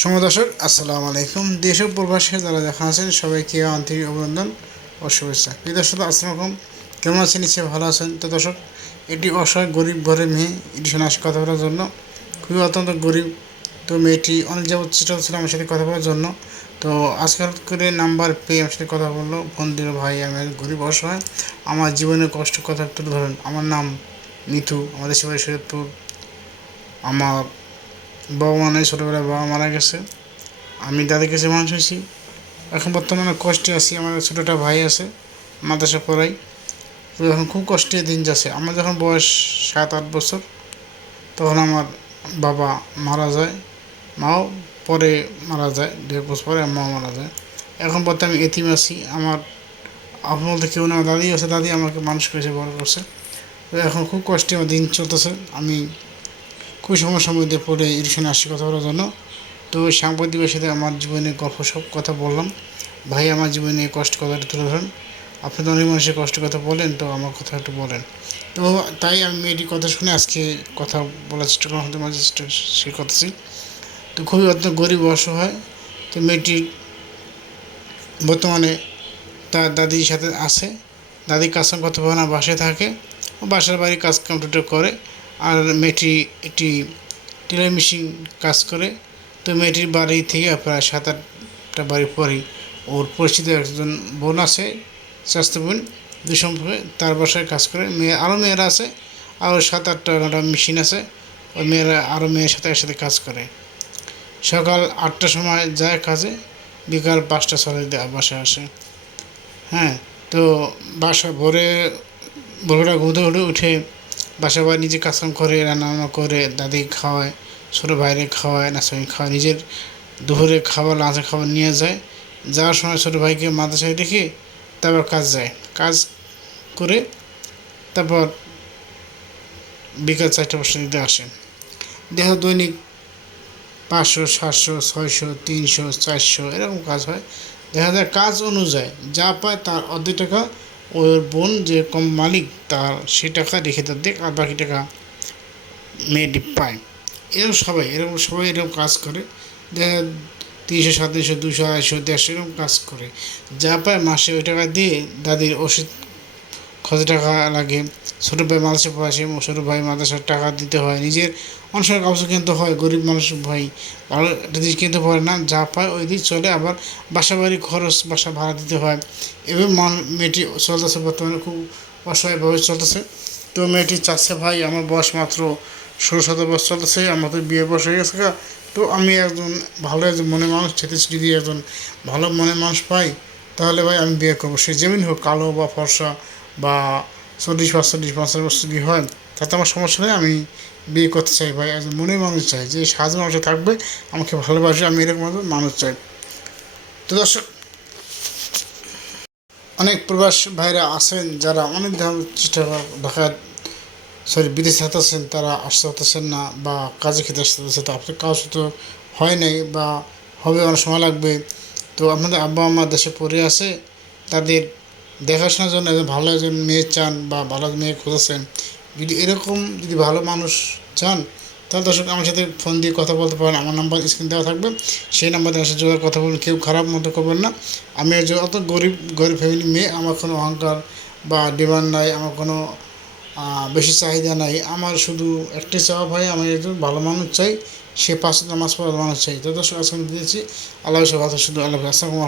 সময় দর্শক, আসসালামু আলাইকুম। দেশ প্রবাসে যারা দেখা আছেন, সবাইকে আন্তরিক অভিনন্দন ও শুভেচ্ছা। প্রিয় দর্শক, আসসালামু আলাইকুম। কেমন আছেন? নিশ্চয়ই ভালো আছেন। তো দর্শক এটি অসহায় গরিব ঘরের মেয়ে এটি শোনা কথা বলার জন্য, খুবই অত্যন্ত গরিব। তো মেয়েটি অনেক যাবত চেষ্টা করছিল আমার সাথে কথা বলার জন্য। তো আজকাল করে নাম্বার পেয়ে আমার সাথে কথা বলল, ফোন দিল, ভাই, আমি গরিব অসহায়। আমার জীবনের কষ্ট কথা তুলে ধরেন। আমার নাম মিথু। আমাদের সবাই শরীরপুর আমার বাবা মা নেই, ছোটোবেলায় বাবা মারা গেছে। আমি দাদির কাছে মানুষ হয়েছি। এখন বর্তমানে কষ্টে আছি, আমার ছোটোটা ভাই আছে, মাদ্রাসা পড়াই এখন খুব কষ্টে দিন যাচ্ছে। আমার যখন বয়স সাত, আট বছর, তখন আমার বাবা মারা যায়। মাও পরে মারা যায় দু এক বছর পরে মাও মারা যায়। এখন বর্তমানে আমি এতিম আছি। আমার আপন বলতে কেউ না দাদি আছে, দাদি আমাকে মানুষ করেছে, বড় করছে। এখন খুব কষ্টে আমার দিন চলতেছে। আমি সমস্যার মধ্যে পড়ে ইরিশনে আসছি কথা বলার জন্য। তো সাংবাদিকের সাথে আমার জীবনে গল্প সব কথা বললাম। ভাই, আমার জীবনে কষ্ট কথাটা তুলে ধরেন। আপনি তো অনেক মানুষের কষ্ট কথা বলেন, তো আমার কথা একটু বলেন। তো তাই আমি মেয়েটির কথা শুনে আজকে কথা বলার চেষ্টা করলাম, হয়তো মাঝে সে করতেছি। তো খুবই অত্যন্ত গরিব অসহায়। তো মেয়েটি বর্তমানে তার দাদির সাথে আছে। দাদির কাজ কথা বলে না, বাসায় থাকে। বাসার বাড়ি কাজ কম্পিউটার করে। আর মেয়েটি একটি টেলার মেশিন কাজ করে। তো মেয়েটির বাড়ি থেকে প্রায় সাত আটটা বাড়ি পরেই ওর পরিচিত একজন বোন আছে, স্বাস্থ্য বোন, দুই সম্পর্কে তার বাসায় কাজ করে। মেয়ে, আরও মেয়েরা আছে, আরও সাত আটটা নটা মেশিন আছে। ওই মেয়েরা আরও মেয়ের সাথে একসাথে কাজ করে। সকাল আটটার সময় যায় কাজে, বিকাল পাঁচটা ছটা দিয়ে বাসায় আসে। হ্যাঁ তো বাসা ভোরে ভোরবেলা ঘুমতে উঠে বাসা বাড়ি নিজে কাজকাম করে রান্না বান্না করে দাদি খাওয়ায়, ছোটো ভাইরে খাওয়ায় না সবাই খাওয়ায়, নিজের দুপুরে খাবার, লাঞ্চের খাবার নিয়ে যায়। যাওয়ার সময় ছোটো ভাইকে মাদ্রাসায় রেখে তারপর কাজ যায়। কাজ করে তারপর বিকাল চারটে পাঁচটা দিতে আসে। দেখো দৈনিক পাঁচশো, সাতশো, ছয়শো, তিনশো, চারশো, এরকম কাজ হয়। দেখা যায় কাজ অনুযায়ী যা পায় তার অর্ধেক টাকা ওর বোন যে কম মালিক, তার সে টাকা রেখে তার দেখ আর বাকি টাকা মেয়েটি পায়। এরকম সবাই এরকম সবাই এরকম কাজ করে। দেখা তিনশো, সাতশো, দুশো, আড়াইশো, দেড়শো এরকম কাজ করে। যা পায় মাসে ওই টাকা দিয়ে দাদির ওষুধ খরচ টাকা লাগে। ছোটো ভাই মাদ্রাসা পড়াশে ছোটো ভাই মাদ্রাসার টাকা দিতে হয়, নিজের অনেক সময় কাপড় কিনতে হয়, গরিব মানুষ ভাই। ভালো জিনিস কিনতে পারে না, যা পায় ওই দিক চলে, আবার বাসা বাড়ি খরচ, বাসা ভাড়া দিতে হয়। এভাবে মান, মেয়েটি চলতেছে বর্তমানে, খুব অসহায়ভাবে চলতেছে। তো মেয়েটি চাচ্ছে, ভাই, আমার বয়স মাত্র ষোলো সতেরো বয়স চলতেছে, আমার তো বিয়ে বয়স হয়ে গেছে। তো আমি একজন ভালো একজন মনে মানুষ চেতেছি যদি একজন ভালো মনে মানুষ পাই, তাহলে ভাই আমি বিয়ে করব। সে যেমন হোক, কালো বা ফর্সা বা চল্লিশ পাঁচচল্লিশ, পঞ্চাশ বছর যদি হয়, তাতে আমার সমস্যা নেই, আমি বিয়ে করতে চাই, ভাই, একজন মনে মানুষ চাই, যে সাহায্য মানুষে থাকবে, আমাকে ভালোবাসে আমি এরকম মানুষ চাই। তো দর্শক, অনেক প্রবাস ভাইরা আছেন, যারা অনেক ধরনের চেষ্টা ঢাকা সরি বিদেশে থাকতেছেন তারা আসতে পারতেছেন না, বা কাজে খেতে আসতে পারতেছে তো আপনার কাজ তো হয় নাই, বা হবে, অনেক সময় লাগবে। তো আপনাদের আব্বা আমার দেশে পড়ে আছে, তাদের দেখাশোনার জন্য ভালো একজন মেয়ে চান বা ভালো মেয়ে খুঁজেছেন, যদি এরকম যদি ভালো মানুষ চান, তাহলে দর্শক আমার সাথে ফোন দিয়ে কথা বলতে পারেন। আমার নাম্বার স্ক্রিন দেওয়া থাকবে। সেই নাম্বার দিয়ে সাথে যোগাযোগ, কথা বলুন, কেউ খারাপ মতো করবেন না। আমি একজন অত গরিব গরিব ফ্যামিলি মেয়ে, আমার কোনো অহংকার বা ডিমান্ড নাই, আমার কোনো বেশি চাহিদা নাই। আমার শুধু একটাই চাওয়া ভাই, আমি একজন ভালো মানুষ চাই, সে পাঁচ নামাজ পড়ার মানুষ চাই। তো দর্শক, আজকে দিয়েছি আল্লাহ ভালো শুধু আল্লাহ আসসালামু